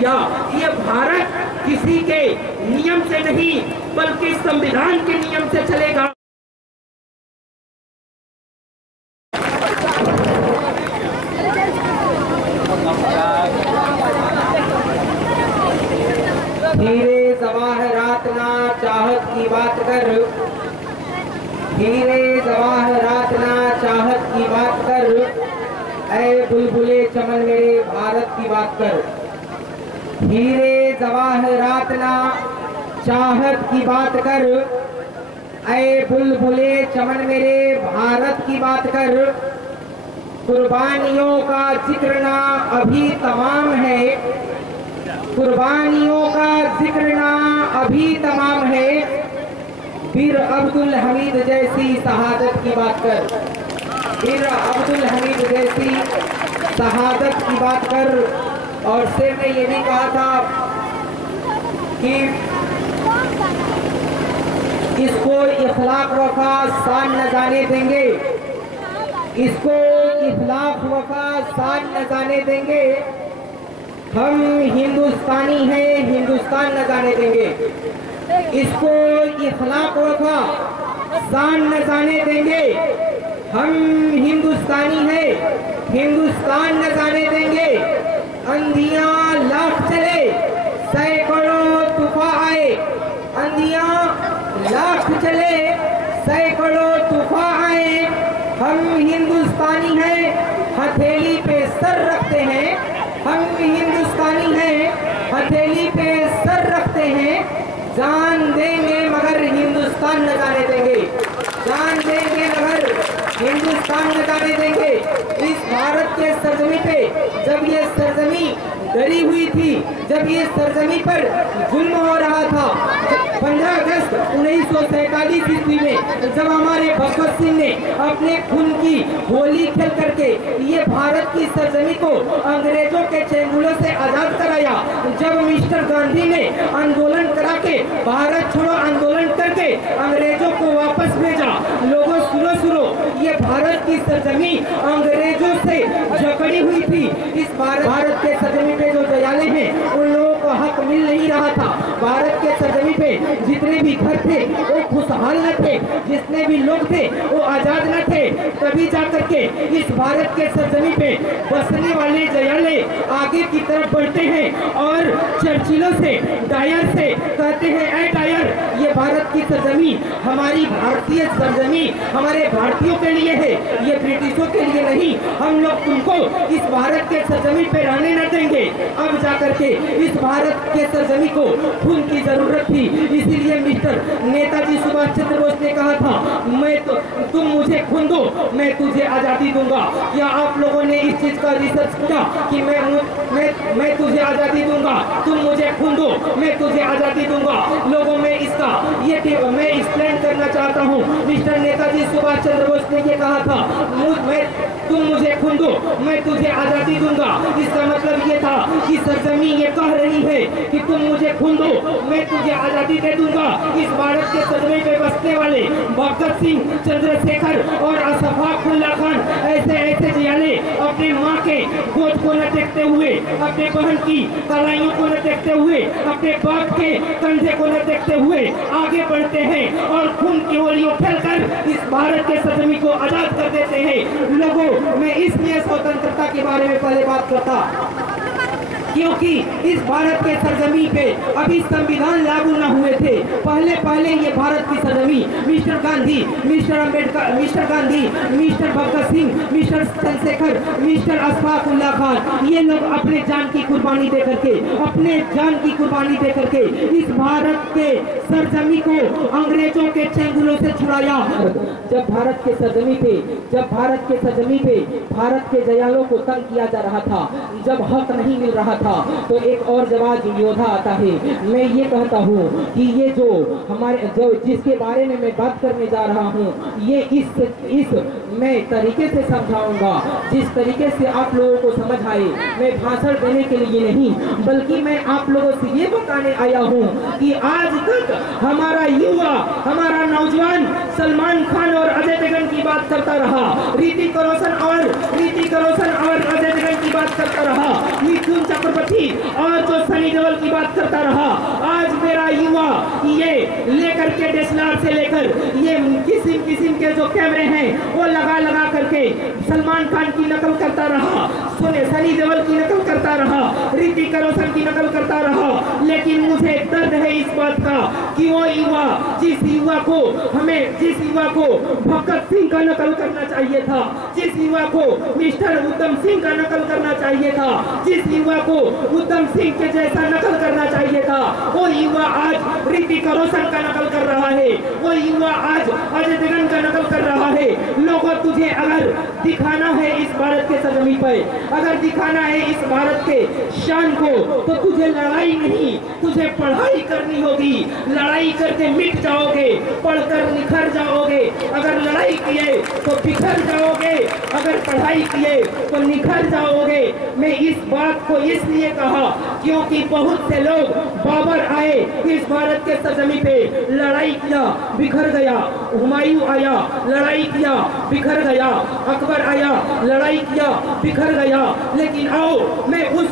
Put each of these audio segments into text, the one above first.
दिया। ये भारत किसी के नियम से नहीं बल्कि संविधान के नियम से चलेगा। हीरे जवाहरात ना चाहत की बात कर, हीरे जवाहरात ना चाहत की बात कर, ऐ बुलबुले चमन मेरे भारत की बात कर। हीरे जवाहरात ना चाहत की बात कर, ऐ बुलबुले चमन मेरे भारत की बात कर। कुर्बानियों का जिक्र ना अभी तमाम है, कुर्बानियों का जिक्र ना अभी तमाम है, वीर अब्दुल हमीद जैसी शहादत की बात कर, वीर अब्दुल हमीद जैसी शहादत की बात कर। और शेर ने ये भी कहा था कि इसको इखलाक वफा शान न जाने देंगे, इसको इखलाक वफा शान न जाने देंगे, हम हिंदुस्तानी हैं हिंदुस्तान न जाने देंगे। इसको इखलाक वफा शान न जाने देंगे, हम हिंदुस्तानी हैं हिंदुस्तान न जाने देंगे। अंधियां लाख चले सैकड़ों तूफान आए, अंधियां लाख चले सैकड़ों तूफान आए, हम हिंदुस्तानी हैं हथेली पे सर रखते हैं, हम हिंदुस्तानी हैं हथेली पे सर रखते हैं। जान देंगे मगर हिंदुस्तान न जाने देंगे, जान देंगे मगर हिंदुस्तान न जाने देंगे। इस भारत के सरजमी पे जब ये सरजमी डरी हुई थी, जब ये सरजमी पर जुल्म हो रहा था, 15 अगस्त 1947 ईस्वी में जब हमारे भगत सिंह ने अपने खून की होली खेल करके ये भारत की सरजमी को अंग्रेजों के चंगुलों से आजाद कराया, जब मिस्टर गांधी ने आंदोलन करा के भारत छोड़ो आंदोलन करके अंग्रेजों को वापस भेजा। लोगों सुनो सुनो, ये भारत की सरजमी अंग्रेजों से जकड़ी हुई थी। इस भारत के सरजमी पे जो दयाले हैं उन लोगों को हक मिल नहीं रहा था। भारत के सरजमी पे जितने भी घर थे वो खुशहाल न थे, जितने भी लोग थे वो आजाद न थे। तभी जाकर के इस भारत के सरजमी पे बसने वाले दयाले आगे की तरफ बढ़ते हैं और चर्चिलों से डायर से कहते हैं, ऐ डायर ये भारत की सरजमी हमारी भारतीय सरजमी हमारे भारतीयों के लिए है, ये ब्रिटिशों के लिए नहीं। हम लोग तुमको इस भारत के सरजमी पे रहने न देंगे। अब जाकर के इस भारत के सरजमी को खून की जरूरत थी, इसीलिए मिस्टर नेताजी सुभाष चंद्र बोस ने कहा था, तुम मुझे खून दो मैं तुझे आजादी दूंगा। क्या आप लोगों ने इस चीज का रिसर्च किया कि मैं तुझे आजादी दूंगा, तुम मुझे खून दो मैं तुझे आजादी दूंगा। लोगों में इसका ये मैं एक्सप्लेन करना चाहता हूँ। मिस्टर नेताजी सुभाष चंद्र बोस ने ये कहा था, तुम मुझे खून दो मैं तुझे आजादी दूंगा। इसका मतलब ये था कि सरजमी ये कह रही है कि तुम मुझे खून दो मैं तुझे आजादी दे दूंगा। इस भारत के सरजमी पे बसने वाले भगत सिंह, चंद्रशेखर और अशफाक उल्ला खान ऐसे ऐसे जियाले अपने माँ के गोद को न देखते हुए, अपने बहन की कलाइयों को न देखते हुए, अपने बाप के कंधे को न देखते हुए आगे बढ़ते हैं और खून की होलियों खेलकर इस भारत के सरजमी को आजाद कर देते हैं। लोगों, मैं इसलिए स्वतंत्रता के बारे में पहले बात करता क्योंकि इस भारत के सरजमी पे अभी संविधान लागू न हुए थे। पहले ये भारत की सरजमी mister Gandhi, mister Ambedkar, mister Gandhi, mister Bhagat Singh, mister Chandrashekhar, mister Ashfaq Ullah Khan, ये लोग अपने जान की कुर्बानी दे करके, अपने जान की कुर्बानी दे करके इस भारत के सरजमी को अंग्रेजों के चंगुलों से छुड़ाया। जब भारत के सरजमी पे भारत के दयालों को तंग किया जा रहा था, जब हक नहीं मिल रहा था, तो एक और जवाब योद्धा आता है। मैं ये कहता हूँ कि ये जो जिसके बारे में मैं बात करने जा रहा हूँ, ये इस मैं तरीके से समझाऊंगा जिस तरीके से आप लोगों को समझ आए। मैं भाषण देने के लिए नहीं, बल्कि मैं आप लोगों से ये बताने आया हूँ कि आज तक हमारा युवा, हमारा नौजवान सलमान खान और अजय देवगन की बात करता रहा, ऋतिक ऋतिक रोशन और अजय देवगन की बात करता रहा, मिथुन चक्रवर्ती और जो सनी देओल की बात करता रहा। आज मेरा युवा ये लेकर के डीएसएलआर से लेकर ये किस्म किस्म के जो कैमरे हैं वो लगा लगा करके सलमान खान की नकल करता रहा, सनी देओल की नकल करता रहा, ऋतिक रोशन की नकल करता रहा। लेकिन मुझे दर्द है इस बात का कि वो युवा जिस युवा को भगत सिंह का नकल करना चाहिए था, जिस युवा को मिस्टर उद्धम सिंह का नकल करना चाहिए था, जिस युवा को उद्धम सिंह के जैसा नकल करना चाहिए था, वो युवा आज ऋतिक रोशन का नकल कर रहा है, वो युवा आज अजय देवगन का नकल कर रहा है। लोगों, तुझे अगर दिखाना है इस भारत के सरजमीन पर, अगर दिखाना है इस भारत के शान को, तो तुझे लड़ाई नहीं, तुझे पढ़ाई करनी होगी। लड़ाई करके मिट जाओगे, पढ़कर निखर जाओगे। अगर लड़ाई किए तो बिखर जाओगे, अगर पढ़ाई किए तो निखर जाओगे। मैं इस बात को इसलिए कहा क्योंकि बहुत से लोग बाबर आए इस भारत के सरजमीन पे, लड़ाई किया बिखर गया, हुमायूं आया लड़ाई किया बिखर गया, अकबर आया लड़ाई किया बिखर गया। लेकिन आओ मैं उस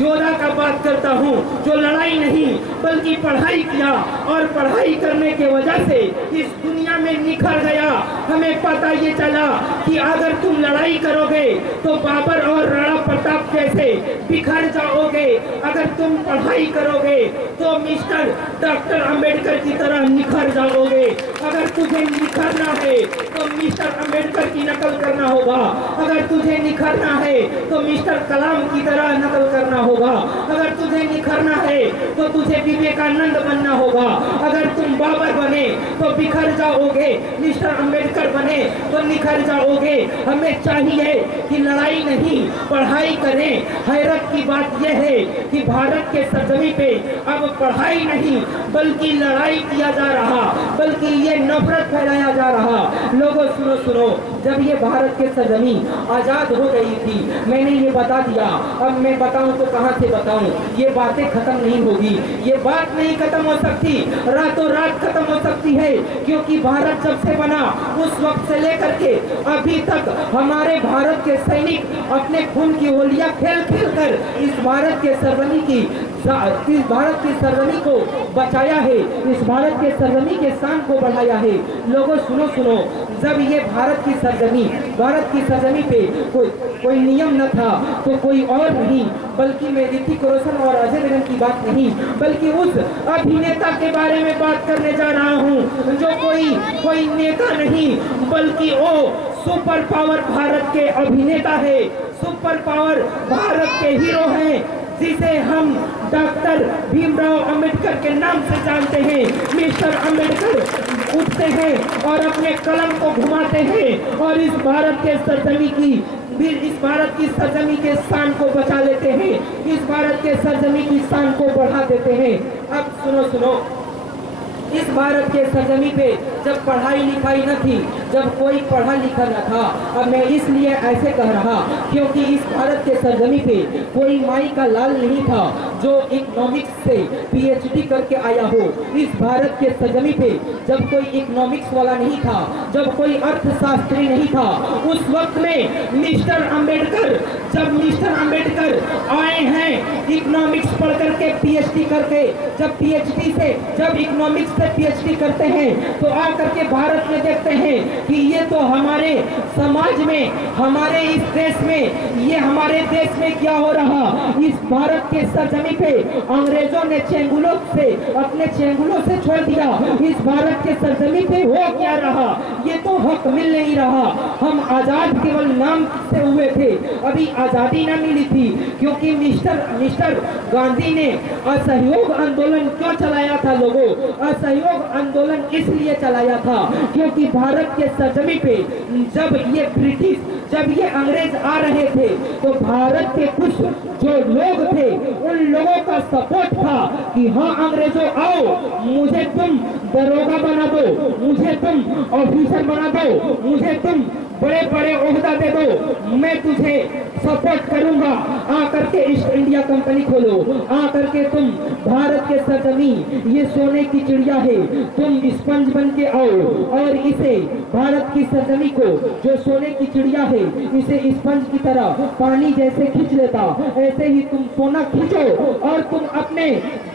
योद्धा का बात करता हूँ जो लड़ाई नहीं बल्कि पढ़ाई किया और पढ़ाई करने के वजह से इस दुनिया में निखर गया। हमें पता ये चला कि अगर तुम लड़ाई करोगे तो बाबर और राणा प्रताप जैसे बिखर जाओगे, अगर तुम पढ़ाई करोगे तो मिस्टर डॉक्टर अंबेडकर की तरह निखर जाओगे। अगर तुझे निखरना है तो मिस्टर अंबेडकर की नकल करना होगा, अगर तुझे निखरना है तो मिस्टर कलाम की तरह नकल करना होगा, अगर तुझे निखरना है तो तुझे विवेकानंद बनना होगा। अगर तुम बाबर बने तो बिखर जाओगे, मिस्टर अंबेडकर बने तो निखर जाओगे। हमें चाहिए कि लड़ाई नहीं पढ़ाई करें। हैरत की बात यह है कि भारत के सरजमीन पे अब पढ़ाई नहीं बल्कि लड़ाई किया जा रहा, बल्कि ये नफरत फैलाया जा रहा। लोगों सुनो सुनो, जब ये भारत के सरजमीन आजाद हो गई थी, मैंने ये बता दिया, अब मैं बताऊं तो कहां से बताऊं। ये बातें खत्म नहीं होगी, ये बात नहीं खत्म हो सकती, रातों रात खत्म हो सकती है। क्योंकि भारत जब से बना उस वक्त से लेकर के अभी तक हमारे भारत के सैनिक अपने खून की होलियां खेल खेल कर इस भारत के सरजमीन को बचाया है, इस भारत के सरजमीन के शान को बढ़ाया है। लोगों सुनो सुनो, जब ये भारत की सरजमीन पे कोई नियम न था तो कोई और नहीं बल्कि मैं ऋतिक रोशन और अजय देवगन की बात नहीं बल्कि उस अभिनेता के बारे में बात करने जा रहा हूँ जो कोई नेता नहीं बल्कि वो सुपर पावर भारत के अभिनेता है, सुपर पावर भारत के हीरो हैं, जिसे हम डॉक्टर भीमराव अंबेडकर के नाम से जानते हैं। मिस्टर अंबेडकर उठते हैं और अपने कलम को घुमाते हैं और इस भारत के सरजमीन के शान को बचा लेते हैं, इस भारत के सरजमीन की शान को बढ़ा देते हैं। अब सुनो सुनो, इस भारत के सरजमीन पे जब पढ़ाई लिखाई न थी, जब कोई पढ़ा लिखा न था, अब मैं इसलिए ऐसे कह रहा क्योंकि इस भारत के सरजमीन पे कोई माई का लाल नहीं था जो इकोनॉमिक्स से पीएचडी करके आया हो। इस भारत के सरजमीन पे जब कोई इकोनॉमिक्स वाला नहीं था, जब कोई अर्थशास्त्री नहीं था, उस वक्त में मिस्टर अंबेडकर आए हैं इकोनॉमिक्स पढ़ करके पीएचडी करके। जब इकोनॉमिक्स से पीएचडी करते हैं तो आकर के भारत में देखते हैं कि ये तो हमारे समाज में, हमारे इस देश में, ये हमारे देश में क्या हो रहा। इस भारत के सरजमीन पे अंग्रेजों ने अपने चेंगुलों से छोड़ दिया। इस भारत के सरजमीन पे हो क्या रहा, ये तो हक मिल नहीं रहा। हम आजाद केवल नाम से हुए थे, अभी आजादी न मिली थी क्योंकि मिस्टर गांधी ने असहयोग आंदोलन क्यों चलाया था। लोगों, असहयोग आंदोलन इसलिए चलाया था क्योंकि भारत के सरजमीन पे जब ये अंग्रेज आ रहे थे तो भारत के कुछ जो लोग थे उन लोगों का सपोर्ट था कि हाँ अंग्रेजों आओ, मुझे तुम दरोगा बना दो, मुझे तुम ऑफिसर बना दो, मुझे तुम बड़े बड़े ओहदा दे दो, मैं तुझे सपोर्ट करूंगा। आकर के ईस्ट इंडिया कंपनी खोलो, आकर के तुम भारत के सरजमी, ये सोने की चिड़िया है, तुम स्पंज बन के आओ और इसे भारत की सरजमी को, जो सोने की चिड़िया है, इसे स्पंज की तरह पानी जैसे खींच लेता, ऐसे ही तुम सोना खींचो और तुम अपने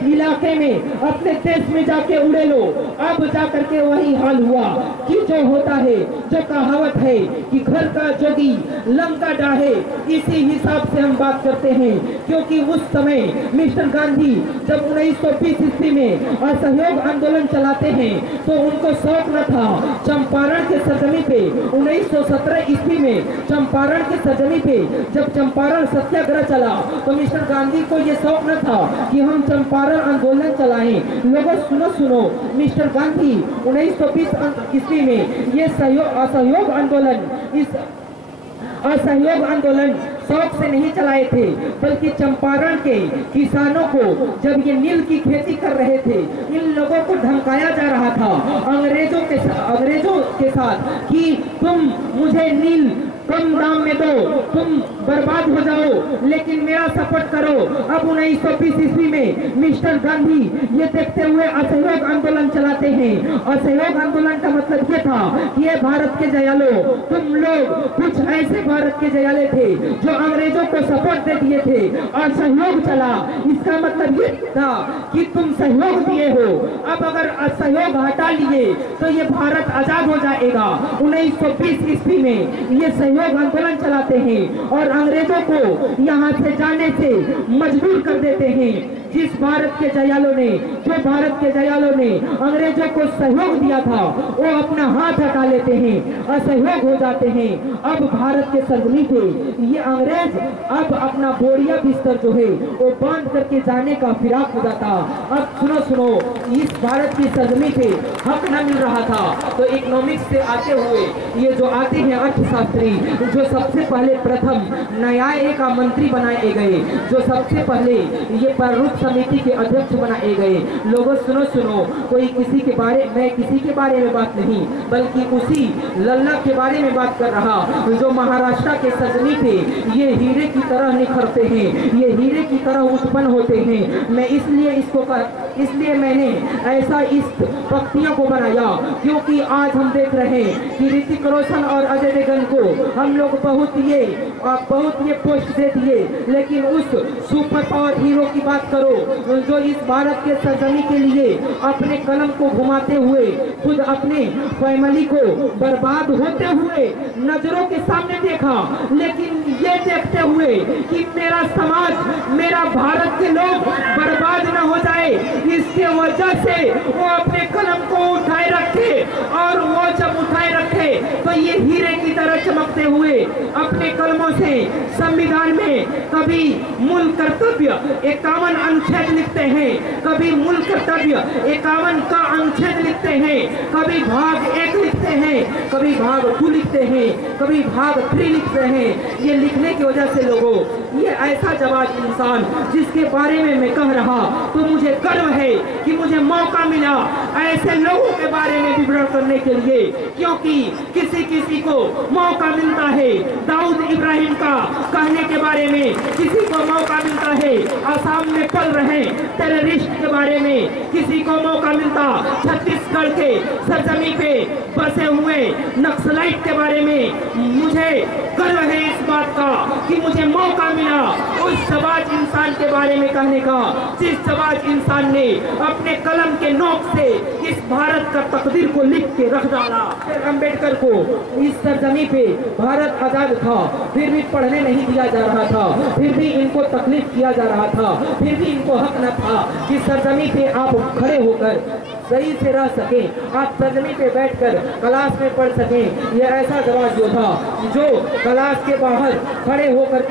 इलाके में, अपने देश में जाके उड़े लो। अब जाकर के वही हाल हुआ कि जो होता है, जो कहावत है कि घर का जोगी लंका डाहे, इसी हिसाब से हम बात करते हैं। क्योंकि उस समय मिस्टर गांधी जब 1920 ईस्वी में असहयोग आंदोलन चलाते हैं तो उनको शौक न था चंपारण के सरजमी पे। 1917 ईस्वी में चंपारण के सरजमी पे जब चंपारण सत्याग्रह चला तो मिस्टर गांधी को ये शौक न था कि हम चंपारण आंदोलन चलाएं। लोगों सुनो, मिस्टर गांधी 1920 ईस्वी में ये असहयोग आंदोलन शौक से नहीं चलाए थे, बल्कि चंपारण के किसानों को जब ये नील की खेती कर रहे थे, इन लोगों को धमकाया जा रहा था अंग्रेजों के साथ कि तुम मुझे नील कम दाम में दो, तुम बर्बाद हो जाओ, लेकिन मेरा सपोर्ट करो। अब 1920 ईस्वी में मिस्टर गांधी ये देखते हुए असहयोग आंदोलन चलाते हैं। असहयोग आंदोलन का मतलब ये था कि ये भारत के जयालो, तुम लोग कुछ ऐसे भारत के जयाले थे जो अंग्रेजों को सपोर्ट दे दिए थे और सहयोग चला। इसका मतलब ये था कि तुम सहयोग दिए हो, अब अगर असहयोग हटा लिए तो ये भारत आजाद हो जाएगा। 1920 ईस्वी में ये सहयोग आंदोलन चलाते हैं और अंग्रेजों को यहाँ से जाने से मजबूर कर देते हैं। जिस भारत के जयालों ने, जो भारत के जयालों ने अंग्रेजों को सहयोग दिया था, वो अपना हाथ हटा लेते हैं, असहयोग हो जाते हैं। अब भारत के सरजमी पे ये अंग्रेज अब अपना बोरिया बिस्तर जो है वो बांध करके जाने का फिराक हो जाता। अब सुनो, इस भारत की सरजमी पे हक न मिल रहा था तो इकोनॉमिक्स से आते हुए ये जो आते हैं अर्थशास्त्री, जो सबसे पहले प्रथम न्याय का मंत्री बनाए गए, जो सबसे पहले ये प्रारूप समिति के अध्यक्ष बनाए गए। लोगों सुनो, कोई किसी के बारे में बात नहीं, बल्कि उसी लल्ला के बारे में बात कर रहा जो महाराष्ट्र के सरजमी पे ये हीरे की तरह निखरते हैं, ये हीरे की तरह उत्पन्न होते हैं। मैं इसलिए मैंने ऐसा इस पंक्तियों को बनाया क्योंकि आज हम देख रहे हैं कि ऋतिक रोशन और अजय देवगन को हम लोग बहुत ये पोस्ट दे दिए, लेकिन उस सुपर पावर हीरो की बात करो जो इस भारत के सरजमी के लिए अपने कलम को घुमाते हुए खुद अपने फैमिली को बर्बाद होते हुए नजरों के सामने देखा, लेकिन ये देखते हुए कि मेरा समाज, मेरा भारत के लोग बर्बाद न हो जाए, इसके वजह से वो अपने कलम को उठाए रखे और वो जब उठाए रखे तो ये हीरे की तरह चमकते हुए अपने कलमों से संविधान में कभी मूल कर्तव्य 51 अनुच्छेद लिखते हैं, कभी मूल कर्तव्य 51 का अनुच्छेद लिखते हैं, कभी भाग 1 लिखते हैं, कभी भाग 2 लिखते हैं, कभी भाग 3 लिखते हैं। ये लिखने की वजह से लोगों, ये ऐसा जवाब इंसान जिसके बारे में मैं कह रहा तो मुझे गर्व है कि मुझे मौका मिला ऐसे लोगों के बारे में विवरण करने के लिए, क्योंकि किसी को मौका मिलता है दाऊद इब्राहिम का कहने के बारे में, किसी को मौका मिलता है असम में पल रहे टेररिस्ट के बारे में, किसी को मौका मिलता छत्तीसगढ़ के सरजमी पे बसे हुए नक्सलाइट के बारे में। मुझे गर्व है इस बात का कि मुझे मौका मिला उस सवाज इंसान के बारे में कहने का, जिस सवाज इंसान ने अपने कलम के नोक से इस भारत का तकदीर को लिख के रख डाला। अंबेडकर को इस सरजमी पे भारत आजाद था, फिर भी पढ़ने नहीं दिया जा रहा था, फिर भी इनको तकलीफ किया जा रहा था, फिर भी इनको हक न था कि सरजमी पे आप खड़े होकर सही से रह सके, आप सरजमी पे बैठकर क्लास में पढ़ सकें। ये ऐसा जवाब योद्धा जो क्लास के बाहर खड़े होकर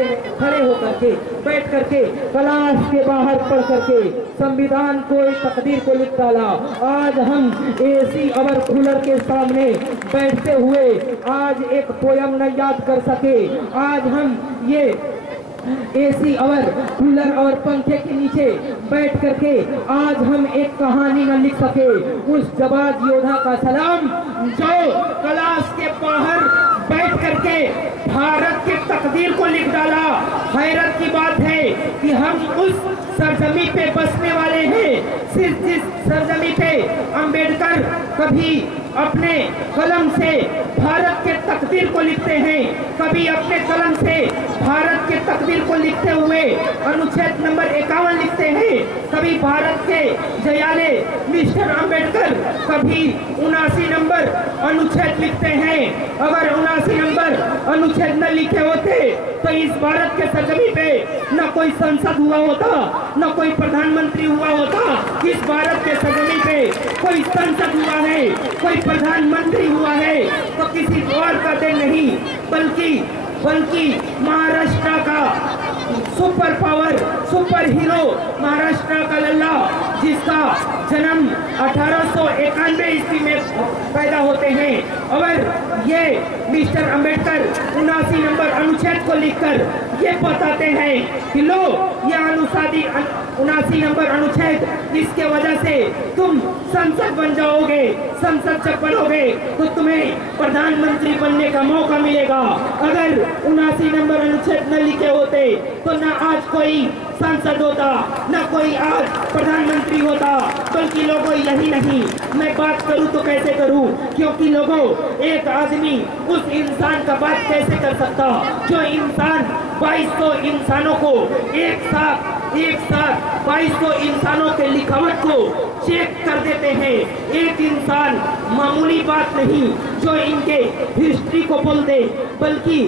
के बैठ करके क्लास के बाहर पढ़ करके संविधान को, तकदीर को लिख डाला। आज हम एसी और कूलर के सामने बैठते हुए आज एक पोयम न याद कर सके, आज हम ये एसी और कूलर और पंखे के नीचे बैठ करके आज हम एक कहानी न लिख सके। उस जवाब योद्धा का सलाम जो क्लास के बाहर बैठ कर भारत के तकदीर को लिख डाला। हैरत की बात है कि हम उस सरजमी पे बसने वाले हैं, सिर्फ जिस सरजमी पे अंबेडकर कभी अपने कलम से भारत के तकदीर को लिखते हैं, कभी अपने कलम से भारत के तकदीर को लिखते हुए अनुच्छेद नंबर 51 लिखते हैं, कभी भारत के जयाले मिस्टर अंबेडकर कभी 79 नंबर अनुच्छेद लिखते हैं। अगर 79 नंबर अनुच्छेद न लिखे होते तो इस भारत के सरजमी पे न कोई संसद हुआ होता, न कोई प्रधानमंत्री हुआ होता। इस भारत के सरजमी पे कोई संसद हुआ है, कोई प्रधानमंत्री हुआ है तो किसी और का दिन नहीं, बल्कि महाराष्ट्र का super power, super hero, Maharashtra का लल्ला, जिसका जन्म 1891 ईस्वी में पैदा होते हैं। और ये मिस्टर अंबेडकर 79 नंबर अनुच्छेद को लिखकर ये बताते हैं कि लो ये 79 नंबर अनुच्छेद, इसके वजह से तुम संसद बन जाओगे, संसद जब बनोगे तो तुम्हें प्रधानमंत्री बनने का मौका मिलेगा। अगर 79 नंबर अनुच्छेद न लिखे होते तो न आज कोई सांसद होता, न कोई आज प्रधानमंत्री होता। बल्कि लोगों यही नहीं, मैं बात करूं तो कैसे करूं, क्योंकि लोगों एक आदमी उस इंसान का बात कैसे कर सकता जो इंसान 2200 इंसानों को एक साथ 2200 इंसानों के लिखावट को चेक कर देते हैं। एक इंसान मामूली बात नहीं जो इनके हिस्ट्री को बोल दे, बल्कि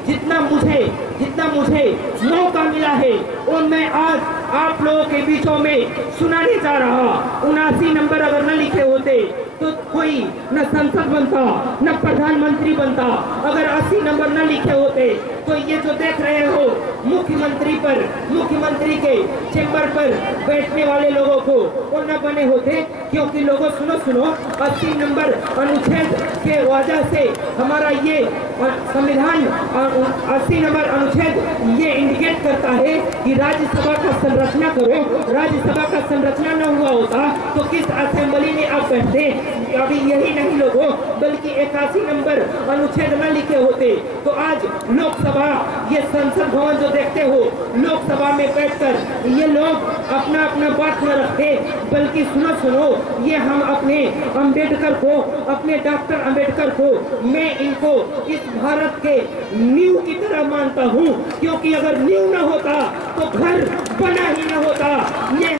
जितना मुझे मौका मिला है और मैं आज आप लोगों के बीचों में सुनाने जा रहा। 79 नंबर अगर न लिखे होते तो कोई न संसद बनता, न प्रधानमंत्री बनता। अगर 80 नंबर न लिखे होते तो ये जो देख रहे हो मुख्यमंत्री के चेंबर पर बैठने वाले लोगों को वो न बने होते। क्योंकि लोगों सुनो 80 नंबर अनुच्छेद के वजह से हमारा ये संविधान 80 नंबर अनुच्छेद ये इंडिकेट करता है कि राज्यसभा का संरचना करो। राज्यसभा का संरचना न हुआ होता तो किस असेंबली में आप बैठते। अभी यही नहीं लोगों, बल्कि 81 नंबर अनुच्छेद न लिखे होते तो आज लोकसभा, ये संसद भवन जो देखते हो, लोकसभा में बैठकर ये लोग अपना बात न रखते। बल्कि सुनो ये हम अपने अंबेडकर को, अपने डॉक्टर अंबेडकर को, मैं इनको इस भारत के नींव की तरह मानता हूँ। क्योंकि अगर नींव न होता तो घर बना ही न होता। ये